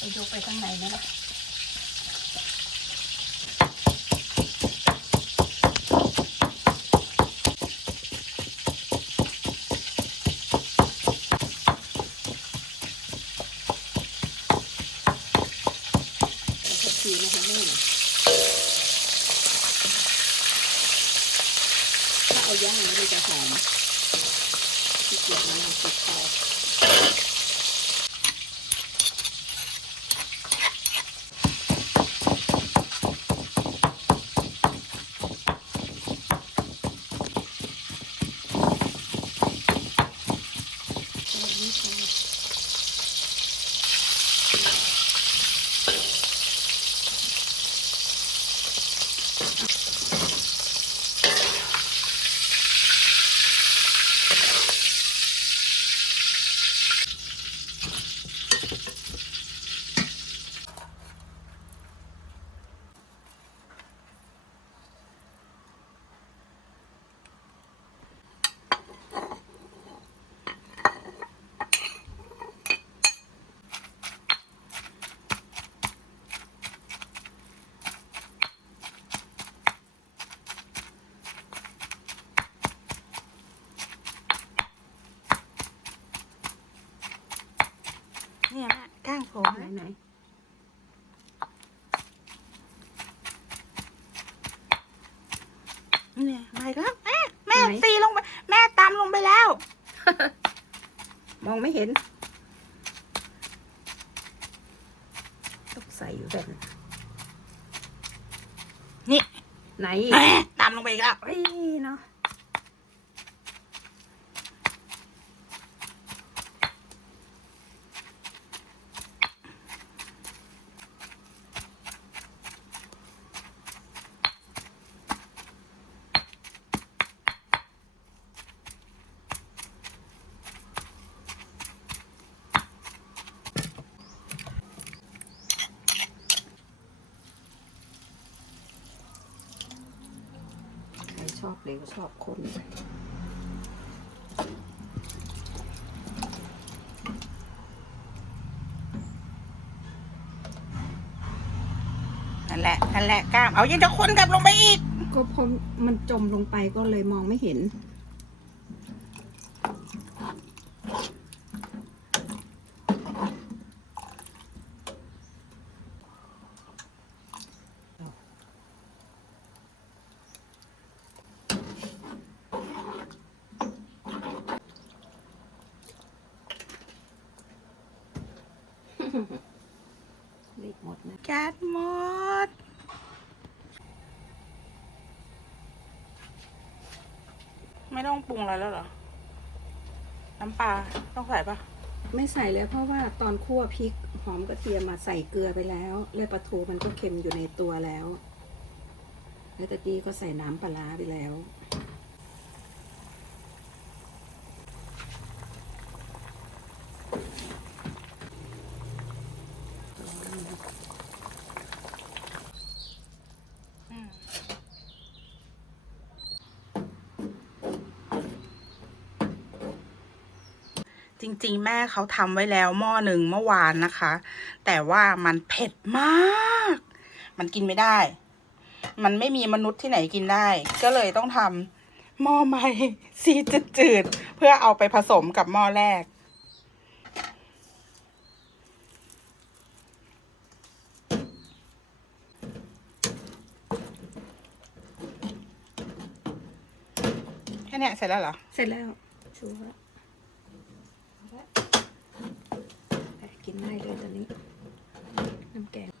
ข้างในนั่นแหละสักทีนะคะแม่ถ้าเอาย่างมันจะหอมที่เกียจมันติดคอ เนี่ยแม่ก้าง โผล่ไหนไหนเนี่ยมาอีกแล้วแม่แม่ตีลงไป แม่ตามลงไปแล้ว มองไม่เห็นต้องใส่อยู่แบบนั้นนี่ ไหนแม่ตามลงไปอีกแล้ว เอ้ยเนาะ ชอบเหลวชอบคนนั่นแหละนั่นแหละก้างเอายังจะคนกลับลงไปอีก ก็พอมันจมลงไปก็เลยมองไม่เห็น เล็กหมดนะจัดหมดไม่ต้องปรุงอะไรแล้วเหรอ น้ำปลาต้องใส่ปะไม่ใส่เลยเพราะว่าตอนคั่วพริกหอมกระเทียมมาใส่เกลือไปแล้วเลยปลาทูมันก็เค็มอยู่ในตัวแล้ว แล้วตะกี้ก็ใส่น้ำปลาร้าไปแล้ว จริงๆ แม่เขาทำไว้แล้วหม้อหนึ่งเมื่อวานนะคะ แต่ว่ามันเผ็ดมาก มันกินไม่ได้ มันไม่มีมนุษย์ที่ไหนกินได้ ก็เลยต้องทำหม้อใหม่ซีจืดๆ เพื่อเอาไปผสมกับหม้อแรก แค่เนี้ยเสร็จแล้วเหรอ เสร็จแล้วชัวร์แต่ กินได้เลยตอนนี้ น้ำแกง